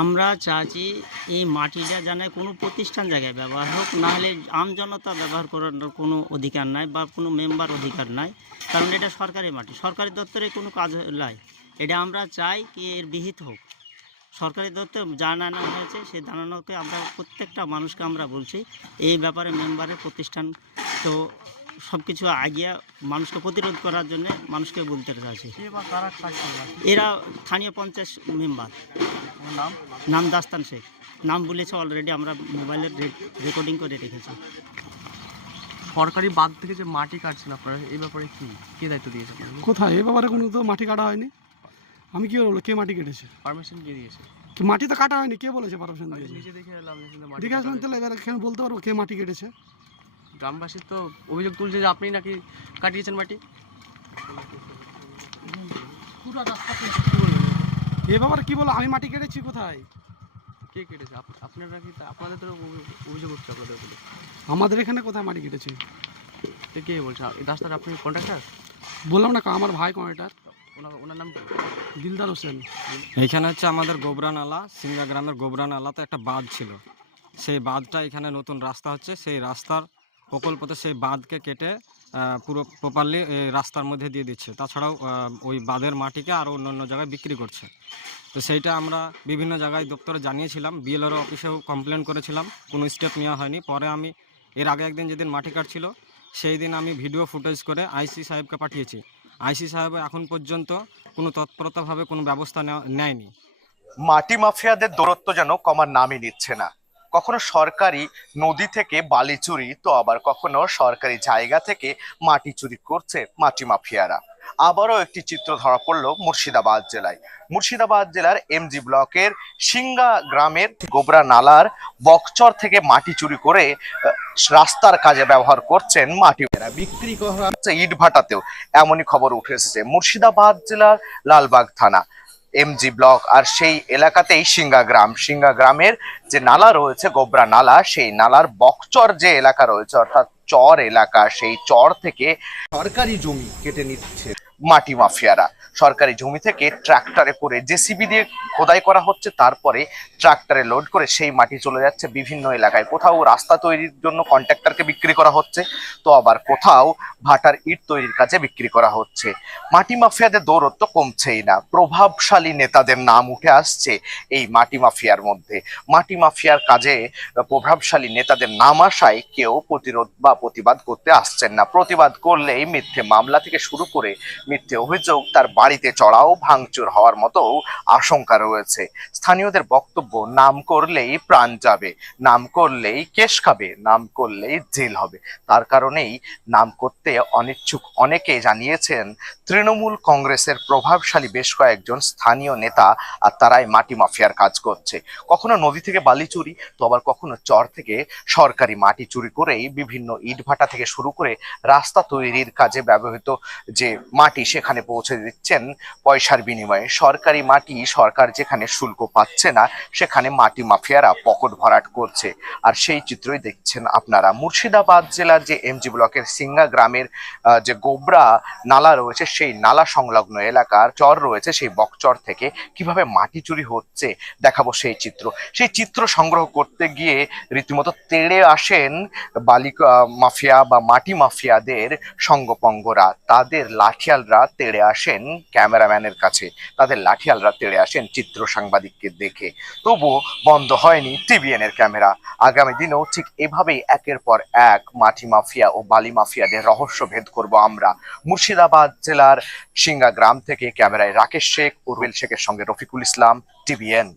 আমরা চাচ্ছি এই মাটিটা যেন কোনো প্রতিষ্ঠান জায়গায় ব্যবহার হোক নাহলে আমজনতা ব্যবহার করার কোনো অধিকার নাই বা কোনো মেম্বার অধিকার নাই। কারণ এটা সরকারি মাটি, সরকারি দপ্তরে কোনো কাজ নাই। এটা আমরা চাই কি এর বিহিত হোক। সরকারি দপ্তর জানানো হয়েছে সেই জানানোকে আমরা প্রত্যেকটা মানুষকে আমরা বলছি, এই ব্যাপারে মেম্বারের প্রতিষ্ঠান তো সব কিছু আগিয়ে মানুষকে প্রতিরোধ করার জন্য মানুষকে বলতে আছে? এরা স্থানীয় পঞ্চায়েত মেম্বার। নাম? নাম দাস্তান শেখ। নাম বলেছে অলরেডি আমরা মোবাইলের রেকর্ডিং করে রেখেছি। সরকারি বাঁধ থেকে যে মাটি কাটছেন আপনারা এই ব্যাপারে কি? কে দায়িত্ব দিয়েছে কোথায়? এ ব্যাপারে কোনো তো মাটি কাটা হয়নি। আমি কি বলব কে মাটি কেটেছে? পারমিশন কে দিয়েছে? কি মাটি তো কাটা হয়নি কে বলেছে পারমিশন আমি দিয়েছে? দেখে এলাম দেখে কাটা তাহলে এবার এখানে বলতে পারব কে মাটি কেটেছে? গ্রামবাসীর তো অভিযোগ তুলছে যে আপনি নাকি কাটিয়েছেন মাটি। এ ব্যাপারে কি বলো আমি মাটি কেটেছি কোথায়? কে কেটেছে? আপনারা কি তা- আপনাদের তো অভিযোগ উঠছে আপনাদের উপরে। আমাদের এখানে কোথায় মাটি কেটেছে? কে বলছে? এই রাস্তার আপনি কন্ট্রাক্টর বললাম না আমার ভাই কয়টার ওনার ওনার নাম দিলদার হোসেন। এইখানে হচ্ছে আমাদের গোবরা নালা সিঙ্গা গ্রামের গোবরা নালাতে একটা বাঁধ ছিল। সেই বাঁধটা এখানে নতুন রাস্তা হচ্ছে সেই রাস্তার প্রকল্পতে সেই বাঁধকে কেটে পুরো প্রপারলি রাস্তার মধ্যে দিয়ে দিচ্ছে। তাছাড়াও ওই বাঁধের মাটিকে আরও অন্য অন্য জায়গায় বিক্রি করছে। তো সেইটা আমরা বিভিন্ন জায়গায় দপ্তরে জানিয়েছিলাম, বিএলআর অফিসেও কমপ্লেন করেছিলাম, কোনো স্টেপ নেওয়া হয়নি। পরে আমি এর আগে একদিন যেদিন মাটি কাটছিল, সেই দিন আমি ভিডিও ফুটেজ করে আইসি সাহেবকে পাঠিয়েছি। আইসি সাহেব এখন পর্যন্ত কোনো তৎপরতাভাবে কোনো ব্যবস্থা নেয়নি। মাটি মাফিয়াদের দূরত্ব যেন কমার নামই নিচ্ছে না। কখনো সরকারি নদী থেকে বালি চুরি, তো আবার কখনো সরকারি জায়গা থেকে মাটি চুরি করছে মাটি মাফিয়ারা। আবারও একটি চিত্র ধরা পড়ল মুর্শিদাবাদ জেলায়। মুর্শিদাবাদ জেলার এমজি ব্লকের সিঙ্গা গ্রামের গোবরা নালার বকচর থেকে মাটি চুরি করে রাস্তার কাজে ব্যবহার করছেন মাটি বিক্রি করা ইট ভাটাতেও এমনই খবর উঠে এসেছে। মুর্শিদাবাদ জেলার লালবাগ থানা। এমজি ব্লক আর সেই এলাকাতেই সিঙ্গা গ্রাম। সিঙ্গা গ্রামের যে নালা রয়েছে, গোবরা নালা, সেই নালার বকচর যে এলাকা রয়েছে, অর্থাৎ চর এলাকা, সেই চর থেকে সরকারি জমি কেটে নিচ্ছে। মাটি মাফিয়ারা। সরকারি জমি থেকে ট্রাক্টরে করে জেসিবি দিয়ে খোদাই করা হচ্ছে, তারপরে ট্রাক্টরে লোড করে সেই মাটি চলে যাচ্ছে বিভিন্ন এলাকায়। কোথাও রাস্তা তৈরির জন্য কন্ট্রাক্টরকে বিক্রি করা হচ্ছে, তো আবার কোথাও ভাটার ইট তৈরির কাজে বিক্রি করা হচ্ছে। মাটি মাফিয়াদের দৌরত্ব কমছেই না, প্রভাবশালী নেতাদের নাম উঠে আসছে এই মাটি মাফিয়ার মধ্যে। মাটি মাফিয়ার কাজে প্রভাবশালী নেতাদের নাম আসায় কেউ প্রতিরোধ বা প্রতিবাদ করতে আসছেন না। প্রতিবাদ করলেই মিথ্যে মামলা থেকে শুরু করে মিথ্যে অভিযোগ, তার বাড়িতে চড়াও, ভাঙচুর হওয়ার মতো আশঙ্কা রয়েছে। স্থানীয়দের বক্তব্য, নাম করলেই প্রাণ যাবে, নাম করলেই কেশ খাবে, নাম করলেই জেল হবে। তার কারণেই নাম করতে অনিচ্ছুক অনেকে জানিয়েছেন, তৃণমূল কংগ্রেসের প্রভাবশালী বেশ কয়েকজন স্থানীয় নেতা আর তারাই মাটি মাফিয়ার কাজ করছে। কখনো নদী থেকে বালি চুরি, তো আবার কখনো চর থেকে সরকারি মাটি চুরি করেই বিভিন্ন ইটভাটা থেকে শুরু করে রাস্তা তৈরির কাজে ব্যবহৃত যে মাটি সেখানে পৌঁছে দিচ্ছেন। পয়সার বিনিময়ে সরকারি মাটি সরকার যেখানে শুল্ক পাচ্ছে না, সেখানে মাটি মাফিয়ারা পকেট ভরাট করছে। আর সেই চিত্রই দেখছেন আপনারা। মুর্শিদাবাদ জেলার যে এমজি ব্লকের সিঙ্গা গ্রামের যে গোবরা নালা রয়েছে, সেই নালা সংলগ্ন এলাকার চর রয়েছে সেই বকচর থেকে কীভাবে মাটি চুরি হচ্ছে দেখাবো সেই চিত্র। সেই চিত্র সংগ্রহ করতে গিয়ে রীতিমতো তেড়ে আসেন বালিকা মাফিয়া বা মাটি মাফিয়াদের সঙ্গপঙ্গরা। তাদের লাঠিয়ালরা তেড়ে আসেন ক্যামেরাম্যানের কাছে। তাদের লাঠিয়ালরা তেড়ে আসেন চিত্র সাংবাদিককে দেখে। তবুও বন্ধ হয়নি টিভিএনের ক্যামেরা। আগামী দিনেও ঠিক এভাবেই একের পর এক মাটি মাফিয়া ও বালি মাফিয়াদের রহস্য ভেদ করব আমরা। মুর্শিদাবাদ জেলার সিঙ্গা গ্রাম থেকে ক্যামেরায় রাকেশ শেখ উর্বেল শেখের সঙ্গে রফিকুল ইসলাম, টিভিএন।